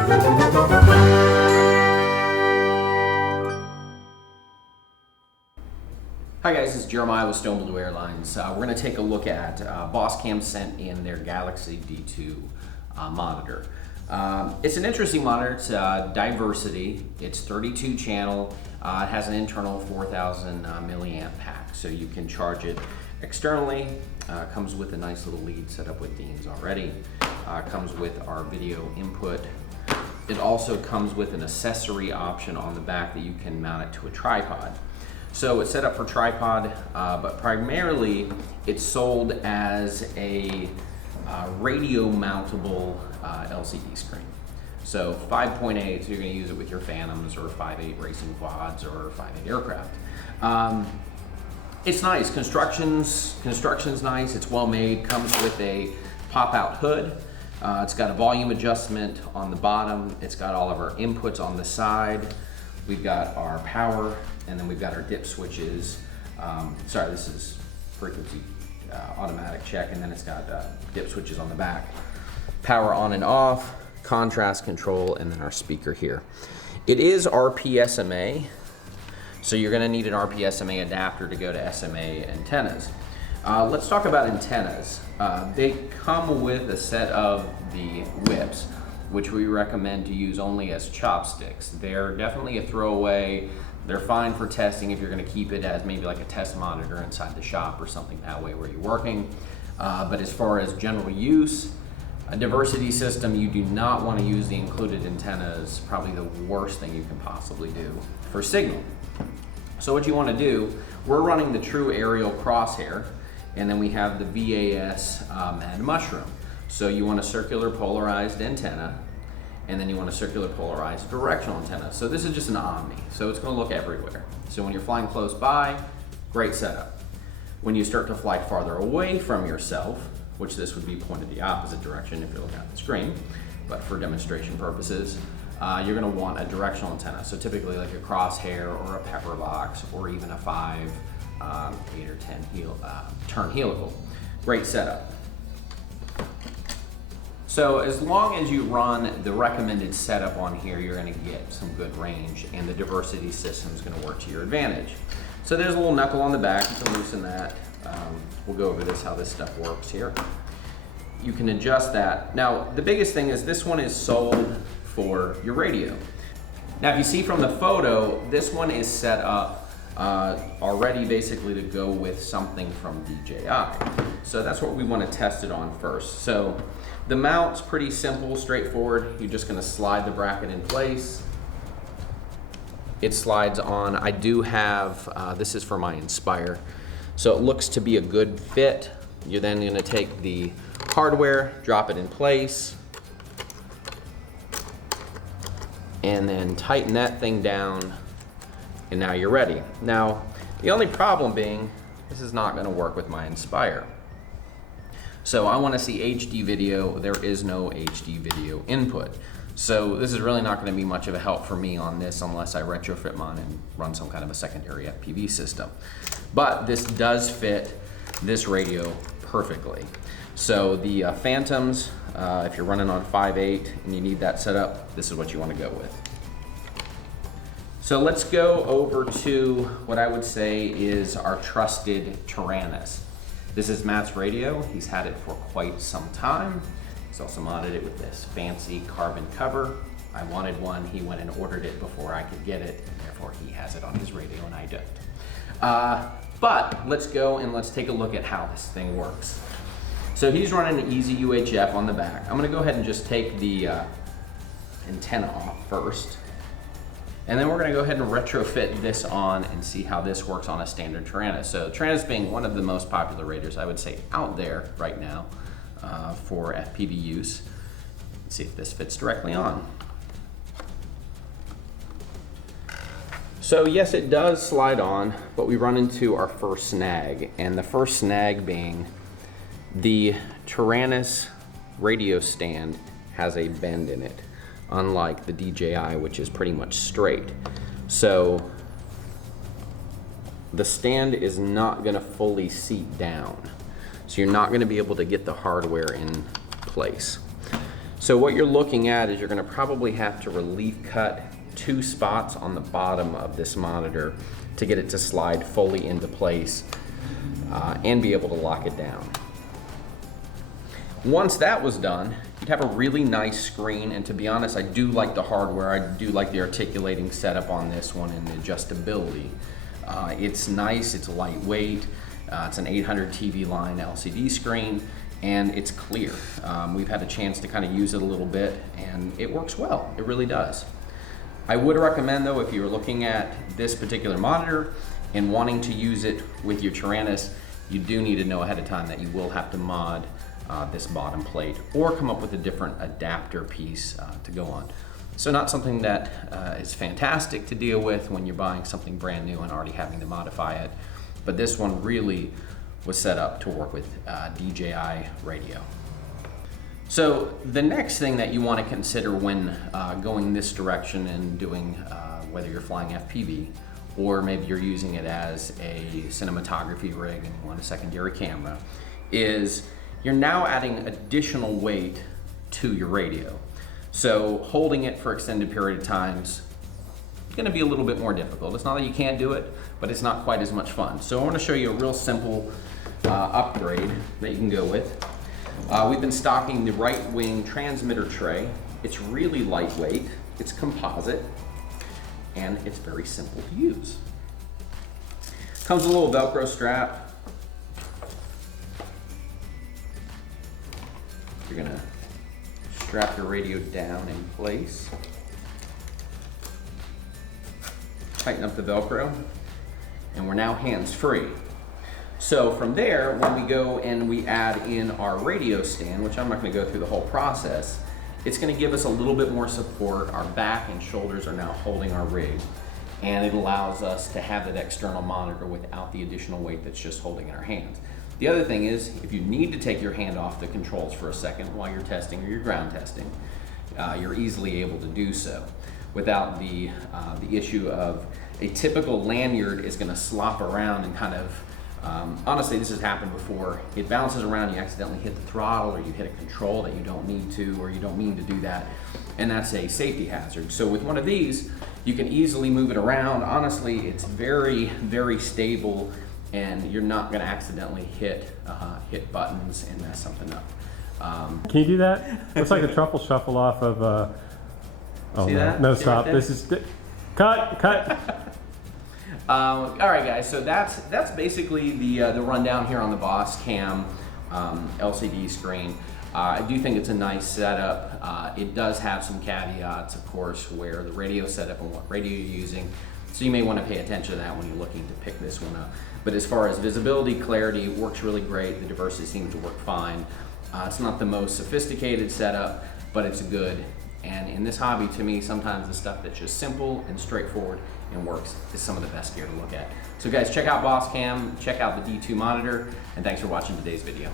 Hi guys, this is Jeremiah with Bondjr Airlines. We're going to take a look at Boscam sent in their Galaxy D2 monitor. It's an interesting monitor. It's diversity. It's 32 channel. It has an internal 4,000 milliamp pack, so you can charge it externally. Comes with a nice little lead set up with themes already. Comes with our video input. It also comes with an accessory option on the back that you can mount it to a tripod. So it's set up for tripod, but primarily it's sold as a radio mountable LCD screen. So 5.8, so you're going to use it with your Phantoms or 5.8 racing quads or 5.8 aircraft. It's nice. Construction's nice. It's well made. Comes with a pop-out hood. It's got a volume adjustment on the bottom. It's got all of our inputs on the side. We've got our power, and then we've got our dip switches. Sorry, this is frequency automatic check, and then it's got dip switches on the back. Power on and off, contrast control, and then our speaker here. It is RPSMA, so you're gonna need an RPSMA adapter to go to SMA antennas. Let's talk about antennas. They come with a set of the whips, which we recommend to use only as chopsticks. They're definitely a throwaway. They're fine for testing if you're gonna keep it as maybe like a test monitor inside the shop or something that way where you're working. But as far as general use, a diversity system, you do not wanna use the included antennas. Probably the worst thing you can possibly do for signal. So what you wanna do, we're running the true aerial crosshair, and then we have the VAS Mad Mushroom. So you want a circular polarized antenna, and then you want a circular polarized directional antenna. So this is just an Omni, so it's gonna look everywhere. So when you're flying close by, great setup. When you start to fly farther away from yourself, which this would be pointed the opposite direction if you're looking at the screen, but for demonstration purposes, you're gonna want a directional antenna. So typically like a crosshair or a pepper box, or even a 5, 8 or 10 turn helical. Great setup. So as long as you run the recommended setup on here, you're gonna get some good range, and the diversity system is gonna work to your advantage. So there's a little knuckle on the back, you can loosen that. We'll go over this, how this stuff works here. You can adjust that. Now, the biggest thing is this one is sold for your radio. Now, if you see from the photo, this one is set up already basically to go with something from DJI. So that's what we want to test it on first. So the mount's pretty simple, straightforward. You're just going to slide the bracket in place. It slides on. I do have, this is for my Inspire. So it looks to be a good fit. You're then going to take the hardware, drop it in place, and then tighten that thing down, and now you're ready. Now, the only problem being, this is not gonna work with my Inspire. So I wanna see HD video, there is no HD video input. So this is really not gonna be much of a help for me on this unless I retrofit mine and run some kind of a secondary FPV system. But this does fit this radio perfectly. So the Phantoms, if you're running on 5.8 and you need that set up, this is what you wanna go with. So let's go over to what I would say is our trusted Taranis. This is Matt's radio. He's had it for quite some time. He's also modded it with this fancy carbon cover. I wanted one. He went and ordered it before I could get it, and therefore he has it on his radio and I don't. But let's go and let's take a look at how this thing works. So he's running an easy UHF on the back. I'm gonna go ahead and just take the antenna off first. And then we're gonna go ahead and retrofit this on and see how this works on a standard Taranis. So Taranis being one of the most popular radios, I would say, out there right now for FPV use. Let's see if this fits directly on. So yes, it does slide on, but we run into our first snag. And the first snag being the Taranis radio stand has a bend in it, unlike the DJI, which is pretty much straight. So the stand is not gonna fully seat down. So you're not gonna be able to get the hardware in place. So what you're looking at is you're going to probably have to relief cut 2 spots on the bottom of this monitor to get it to slide fully into place and be able to lock it down. Once that was done, you'd have a really nice screen, and to be honest, I do like the hardware. I do like the articulating setup on this one and the adjustability. It's nice, it's lightweight, it's an 800 TV line LCD screen, and it's clear. We've had a chance to kind of use it a little bit, and it works well, it really does. I would recommend though, if you're looking at this particular monitor and wanting to use it with your Taranis, you do need to know ahead of time that you will have to mod this bottom plate or come up with a different adapter piece to go on. So not something that is fantastic to deal with when you're buying something brand new and already having to modify it, but this one really was set up to work with DJI radio. So the next thing that you want to consider when going this direction and doing whether you're flying FPV or maybe you're using it as a cinematography rig and you want a secondary camera is you're now adding additional weight to your radio. So holding it for extended period of times is going to be a little bit more difficult. It's not that you can't do it, but it's not quite as much fun. So I want to show you a real simple upgrade that you can go with. We've been stocking the right wing transmitter tray. It's really lightweight, it's composite, and it's very simple to use. Comes with a little Velcro strap. You're gonna strap your radio down in place. Tighten up the Velcro, and we're now hands-free. So from there, when we go and we add in our radio stand, which I'm not gonna go through the whole process, it's gonna give us a little bit more support. Our back and shoulders are now holding our rig, and it allows us to have that external monitor without the additional weight that's just holding in our hands. The other thing is, if you need to take your hand off the controls for a second while you're testing or you're ground testing, you're easily able to do so without the issue of a typical lanyard is gonna slop around and kind of, honestly, this has happened before. It bounces around, you accidentally hit the throttle, or you hit a control that you don't need to, or you don't mean to do that, and that's a safety hazard. So with one of these, you can easily move it around. Honestly, it's very, very stable, and you're not gonna accidentally hit buttons and mess something up. Can you do that? Looks like the truffle shuffle off of, oh See no, that? no See stop, right this is, cut. All right, guys. So that's basically the rundown here on the Boscam LCD screen. I do think it's a nice setup. It does have some caveats, of course, where the radio setup and what radio you're using. So you may want to pay attention to that when you're looking to pick this one up. But as far as visibility, clarity, it works really great. The diversity seems to work fine. It's not the most sophisticated setup, but it's good. And in this hobby, to me, sometimes the stuff that's just simple and straightforward and works is some of the best gear to look at. So guys, check out Boscam, check out the D2 monitor, and thanks for watching today's video.